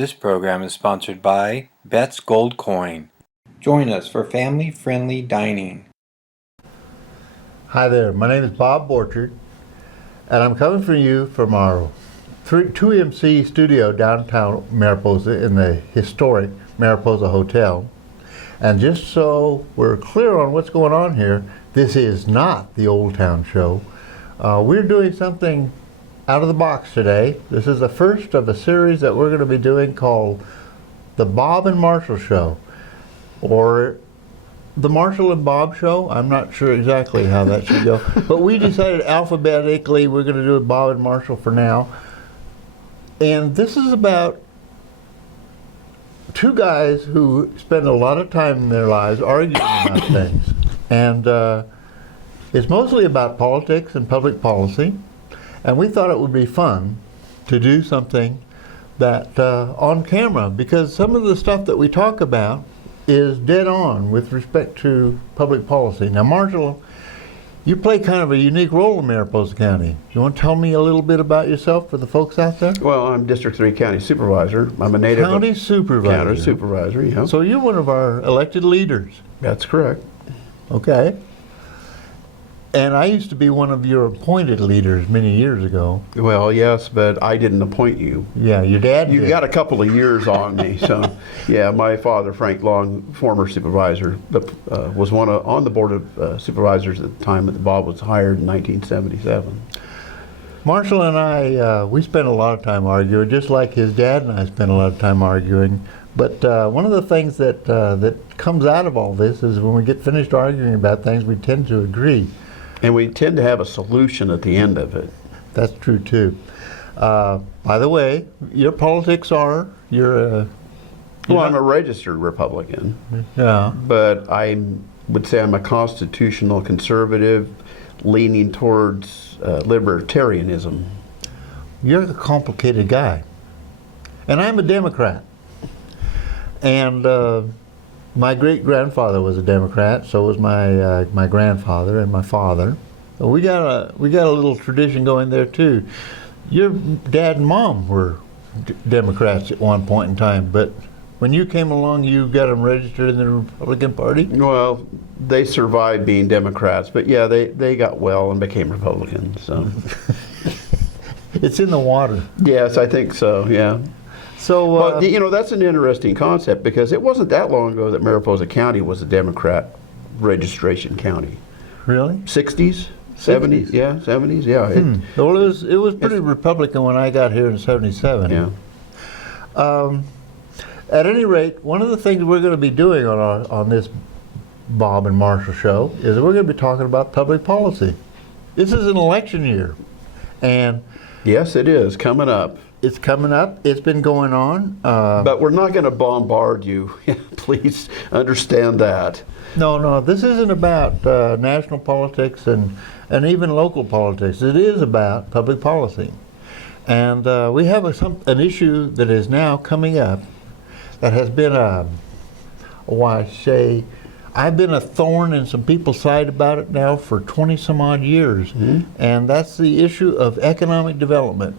This program is sponsored by Bet's Gold Coin. Join us for family-friendly dining. Hi there, my name is Bob Borchard, and I'm coming from you from our 2MC studio downtown Mariposa in the historic Mariposa Hotel. And just so we're clear on what's going on here, this is not the Old Town Show. We're doing something out of the box today. This is the first of a series that we're going to be doing called the Bob and Marshall Show, or the Marshall and Bob Show. I'm not sure exactly how that should go, but we decided alphabetically we're going to do it Bob and Marshall for now. And this is about two guys who spend a lot of time in their lives arguing about things. And it's mostly about politics and public policy. And we thought it would be fun to do something that on camera, because some of the stuff that we talk about is dead on with respect to public policy. Now, Marshall, you play kind of a unique role in Mariposa County. You want to tell me a little bit about yourself for the folks out there? Well, I'm District 3 County Supervisor. I'm a native County Supervisor. County Supervisor, yeah. So you're one of our elected leaders. That's correct. Okay. And I used to be one of your appointed leaders many years ago. Well, yes, but I didn't appoint you. Yeah, your dad You did. got a couple of years on me, so yeah. My father, Frank Long, former supervisor, was on the board of supervisors at the time that Bob was hired in 1977. Marshall and I, we spent a lot of time arguing, just like his dad and I spent a lot of time arguing. But one of the things that that comes out of all this is when we get finished arguing about things, we tend to agree. And we tend to have a solution at the end of it. That's true too. By the way, your politics are, I'm a registered Republican. Yeah. But I would say I'm a constitutional conservative leaning towards libertarianism. You're a complicated guy. And I'm a Democrat. And my great-grandfather was a Democrat, so was my grandfather and my father. So we got a little tradition going there too. Your dad and mom were Democrats at one point in time, but when you came along, you got them registered in the Republican Party? Well, they survived being Democrats, but yeah, they got well and became Republicans. So It's in the water. yes, I think so. Yeah. So Well, that's an interesting concept because it wasn't that long ago that Mariposa County was a Democrat registration county. really? 60s, 70s, yeah, 70s, yeah. Well, it was pretty Republican when I got here in '77. Yeah. At any rate, one of the things we're going to be doing on this Bob and Marshall show is we're going to be talking about public policy. This is an election year, and Yes, it is coming up. it's coming up. It's been going on. But we're not going to bombard you. Please understand that. No, this isn't about national politics and even local politics. It is about public policy. And we have an issue that is now coming up that has been I've been a thorn in some people's side about it now for 20 some odd years. Mm-hmm. And that's the issue of economic development.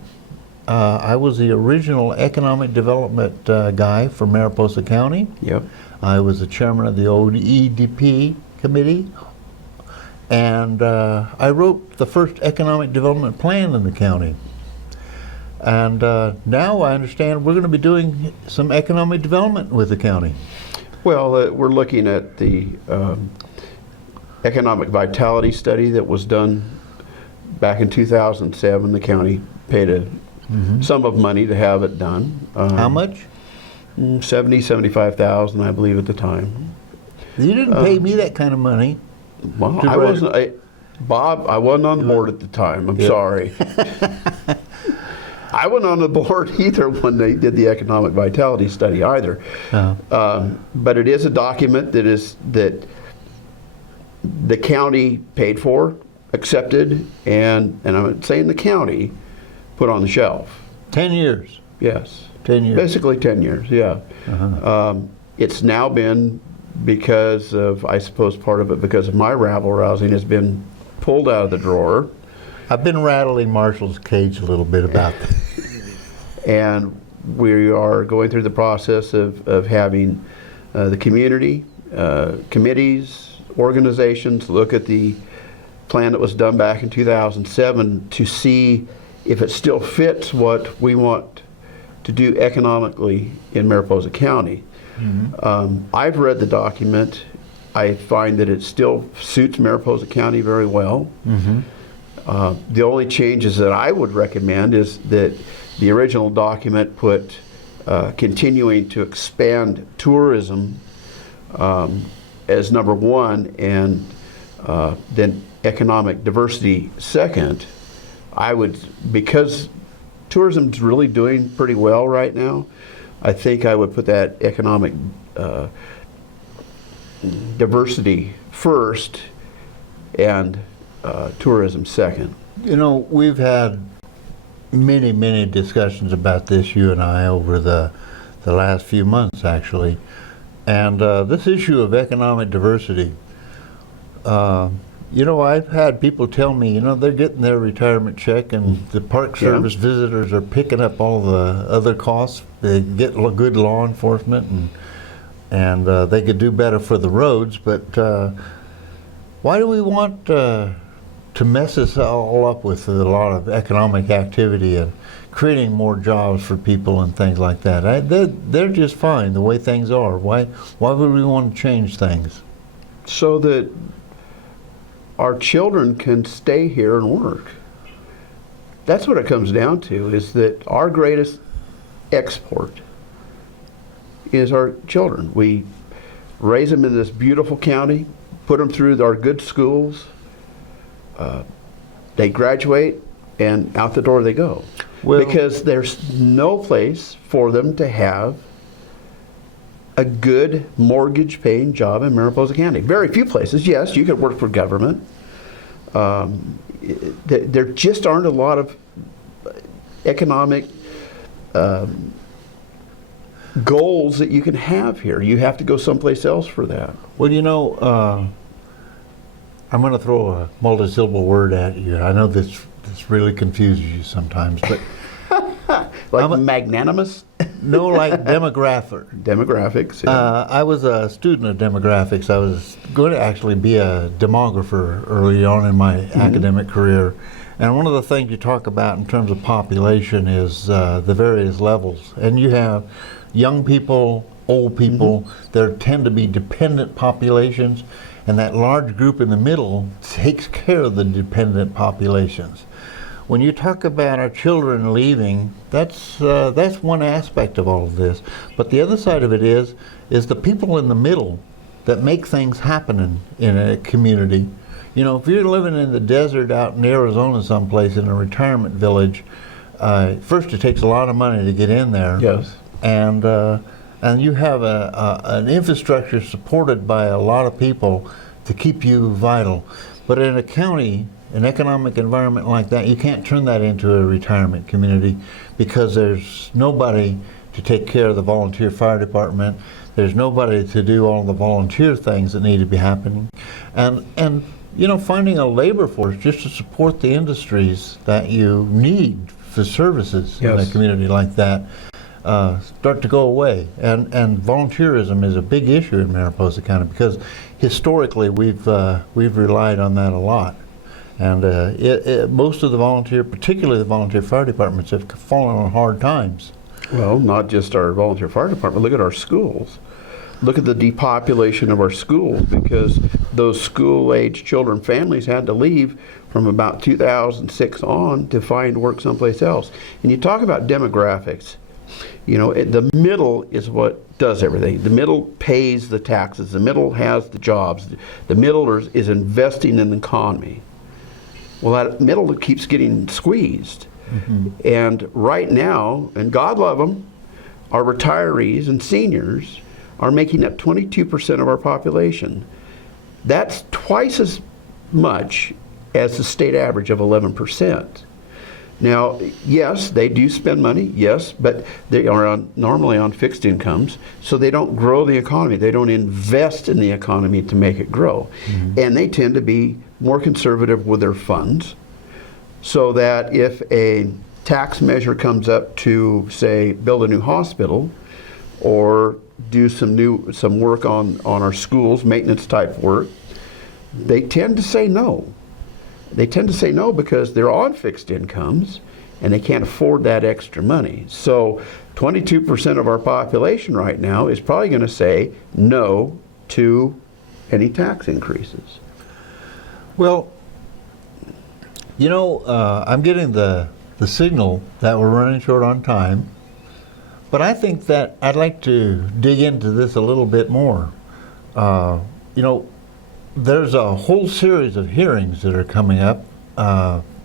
I was the original economic development guy for Mariposa County. Yep. I was the chairman of the old EDP committee, and I wrote the first economic development plan in the county. And now I understand we're going to be doing some economic development with the county. Well, we're looking at the economic vitality study that was done back in 2007. The county paid a sum of money to have it done. How much? 75,000, I believe, at the time. You didn't pay me that kind of money. Well, To I write wasn't, Bob, I wasn't on the board at the time. I'm sorry. I wasn't on the board either when they did the economic vitality study either. But it is a document that the county paid for, accepted, and I'm saying the county put on the shelf. 10 years. Yes. 10 years. Basically 10 years, yeah. It's now been, because of, I suppose part of it, because of my rabble-rousing, has been pulled out of the drawer. I've been rattling Marshall's cage a little bit about that. And we are going through the process of having the community, committees, organizations look at the plan that was done back in 2007 to see if it still fits what we want to do economically in Mariposa County. I've read the document. I find that it still suits Mariposa County very well. The only changes that I would recommend is that the original document put continuing to expand tourism as number one, and then economic diversity second. I would, because tourism's really doing pretty well right now, I think I would put that economic diversity first and tourism second. You know, we've had many discussions about this, you and I, over the last few months, actually. And this issue of economic diversity, you know, I've had people tell me, you know, they're getting their retirement check and the Park Service visitors are picking up all the other costs. They get good law enforcement and they could do better for the roads, but why do we want to mess us all up with a lot of economic activity and creating more jobs for people and things like that? They're just fine the way things are. Why would we want to change things? So that our children can stay here and work. That's what it comes down to, is that our greatest export is our children. We raise them in this beautiful county, put them through our good schools, they graduate, and out the door they go. Well, because there's no place for them to have a good mortgage-paying job in Mariposa County. Very few places. Yes, you could work for government. There just aren't a lot of economic goals that you can have here. You have to go someplace else for that. Well, you know, I'm going to throw a multi-syllable word at you. I know this really confuses you sometimes, but like magnanimous? No, like demographic. Demographics. Yeah. I was a student of demographics. I was going to actually be a demographer early on in my academic career. And one of the things you talk about in terms of population is the various levels. And you have young people, old people, there tend to be dependent populations, and that large group in the middle takes care of the dependent populations. When you talk about our children leaving, that's one aspect of all of this. But the other side of it is the people in the middle that make things happen in a community. You know, if you're living in the desert out in Arizona someplace in a retirement village, first it takes a lot of money to get in there. Yes. And you have an infrastructure supported by a lot of people to keep you vital. But in a county, an economic environment like that, you can't turn that into a retirement community because there's nobody to take care of the volunteer fire department. There's nobody to do all the volunteer things that need to be happening. And you know, finding a labor force just to support the industries that you need for services in a community like that start to go away. And volunteerism is a big issue in Mariposa County because historically we've relied on that a lot. And most of the volunteer, particularly the volunteer fire departments, have fallen on hard times. Well, not just our volunteer fire department. Look at our schools. Look at the depopulation of our schools, because those school-age children families had to leave from about 2006 on to find work someplace else. And you talk about demographics. You know, the middle is what does everything. The middle pays the taxes. The middle has the jobs. The middle is investing in the economy. Well, that middle keeps getting squeezed. And right now, and God love them, our retirees and seniors are making up 22% of our population. That's twice as much as the state average of 11%. Now, yes, they do spend money, yes, but they are normally on fixed incomes, so they don't grow the economy. They don't invest in the economy to make it grow. And they tend to be more conservative with their funds, so that if a tax measure comes up to, say, build a new hospital or do some work on our schools, maintenance type work, they tend to say no. They tend to say no because they're on fixed incomes and they can't afford that extra money. So 22% of our population right now is probably going to say no to any tax increases. Well, you know, I'm getting the signal that we're running short on time, but I think that I'd like to dig into this a little bit more. You know, there's a whole series of hearings that are coming up,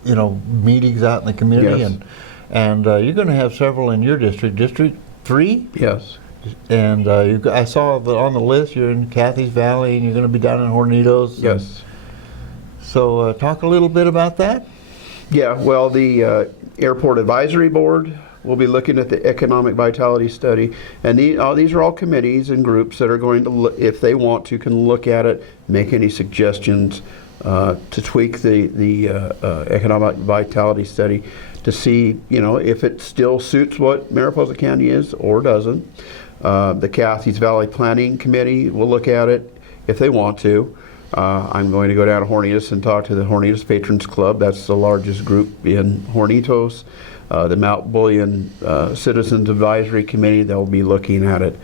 you know, meetings out in the community, Yes. and you're going to have several in your district, District 3? Yes. And I saw on the list you're in Cathy's Valley and you're going to be down in Hornitos. Yes. So talk a little bit about that. Yeah, well, the Airport Advisory Board will be looking at the economic vitality study, and these are all committees and groups that are going to, if they want to, can look at it, make any suggestions to tweak the economic vitality study to see, you know, if it still suits what Mariposa County is or doesn't. The Cathy's Valley Planning Committee will look at it if they want to. I'm going to go down to Hornitos and talk to the Hornitos Patrons Club. That's the largest group in Hornitos. The Mount Bullion Citizens Advisory Committee, they'll be looking at it.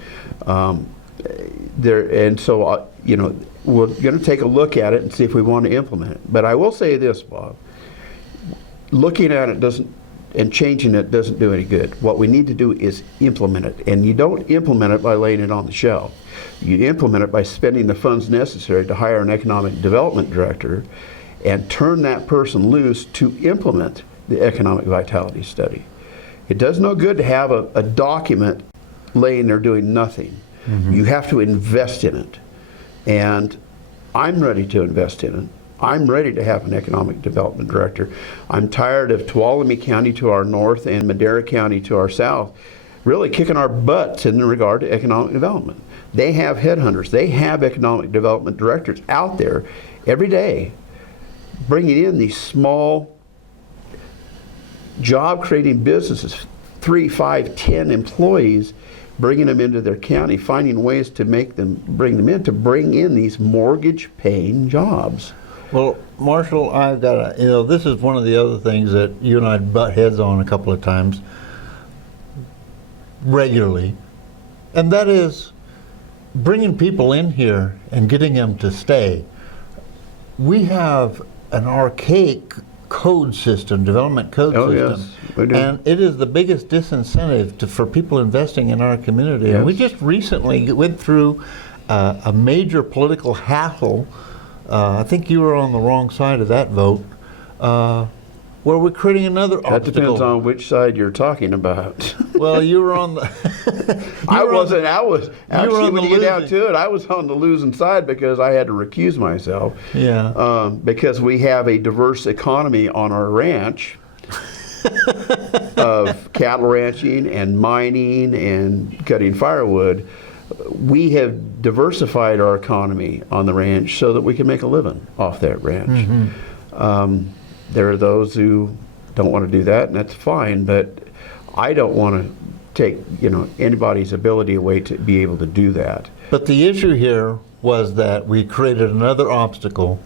You know, we're going to take a look at it and see if we want to implement it. But I will say this, Bob. Looking at it and changing it doesn't do any good. What we need to do is implement it. And you don't implement it by laying it on the shelf. You implement it by spending the funds necessary to hire an economic development director and turn that person loose to implement the economic vitality study. It does no good to have a document laying there doing nothing. Mm-hmm. You have to invest in it. And I'm ready to invest in it. I'm ready to have an economic development director. I'm tired of Tuolumne County to our north and Madera County to our south really kicking our butts in regard to economic development. They have headhunters. They have economic development directors out there every day bringing in these small job-creating businesses, 3, 5, 10 employees, bringing them into their county, finding ways to bring them in these mortgage-paying jobs. Well, Marshall, I've got to, you know, this is one of the other things that you and I butt heads on a couple of times regularly, and that is bringing people in here and getting them to stay. We have an archaic code system, development code system, yes, we do. And it is the biggest disincentive for people investing in our community. Yes. And we just recently went through a major political hassle. I think you were on the wrong side of that vote, where we're creating another obstacle. That depends on which side you're talking about. Well, you were on the... I wasn't. I was actually, when you get down losing. to it, I was on the losing side because I had to recuse myself. Yeah. Because we have a diverse economy on our ranch of cattle ranching and mining and cutting firewood. We have diversified our economy on the ranch so that we can make a living off that ranch. Mm-hmm. There are those who don't want to do that, and that's fine, but I don't want to take, you know, anybody's ability away to be able to do that. But the issue here was that we created another obstacle.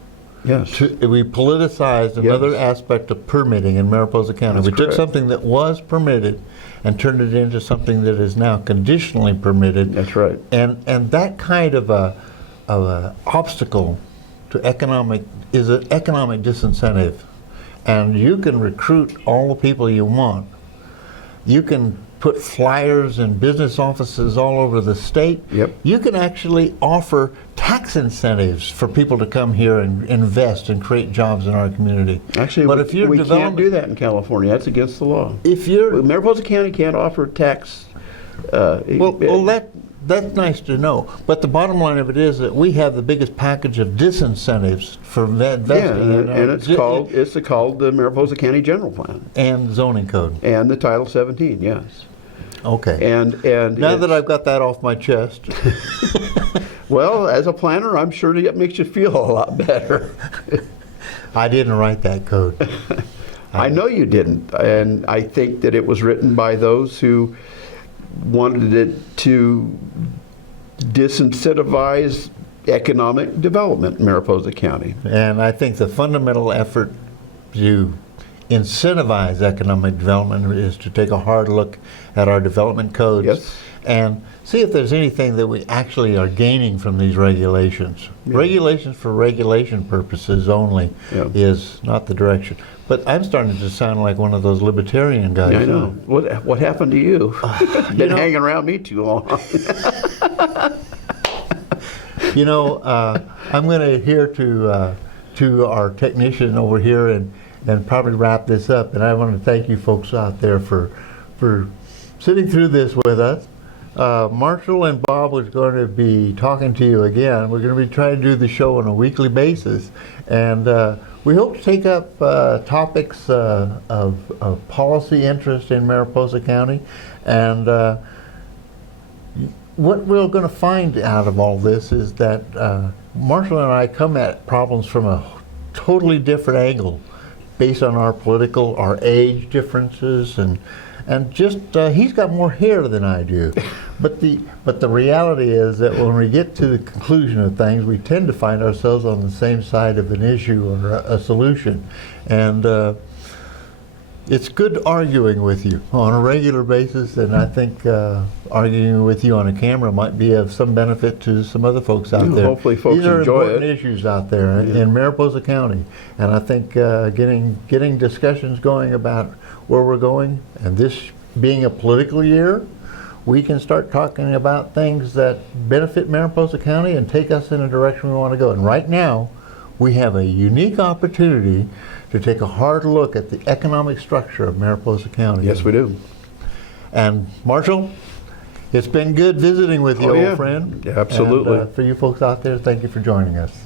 Yes. We politicized another aspect of permitting in Mariposa County. That's we took correct. something that was permitted and turned it into something that is now conditionally permitted. That's right. And that kind of a obstacle to economic is an economic disincentive. And you can recruit all the people you want. You can put flyers in business offices all over the state. Yep. You can actually offer tax incentives for people to come here and invest and create jobs in our community. Actually, but if you're we can't do that in California. That's against the law. If you're Mariposa County can't offer tax. That's nice to know. But the bottom line of it is that we have the biggest package of disincentives for investing. And it's called the Mariposa County General Plan and zoning code and the Title 17. Yes. Okay. And now that I've got that off my chest. Well, as a planner, I'm sure that makes you feel a lot better. I didn't write that code. I know you didn't, and I think that it was written by those who wanted it to disincentivize economic development in Mariposa County. And I think the fundamental effort to incentivize economic development is to take a hard look at our development codes. Yes. And see if there's anything that we actually are gaining from these regulations. Yeah. Regulations for regulation purposes only is not the direction. But I'm starting to sound like one of those libertarian guys. I know. What happened to you? Been hanging around me too long. You know, I'm going to adhere to our technician over here and probably wrap this up. And I want to thank you folks out there for sitting through this with us. Marshall and Bob was going to be talking to you again. We're going to be trying to do the show on a weekly basis, and we hope to take up topics of policy interest in Mariposa County. And what we're going to find out of all this is that Marshall and I come at problems from a totally different angle, based on our our age differences, and just he's got more hair than I do. But the reality is that when we get to the conclusion of things, we tend to find ourselves on the same side of an issue or a solution. And it's good arguing with you on a regular basis, and I think arguing with you on a camera might be of some benefit to some other folks out there. Hopefully folks These are enjoy important it. issues out there in Mariposa County, and I think getting discussions going about where we're going, and this being a political year, we can start talking about things that benefit Mariposa County and take us in a direction we want to go. And right now, we have a unique opportunity to take a hard look at the economic structure of Mariposa County. Yes, we do. And Marshall, it's been good visiting with you, Oh, yeah. old friend. Yeah, absolutely. And, for you folks out there, thank you for joining us.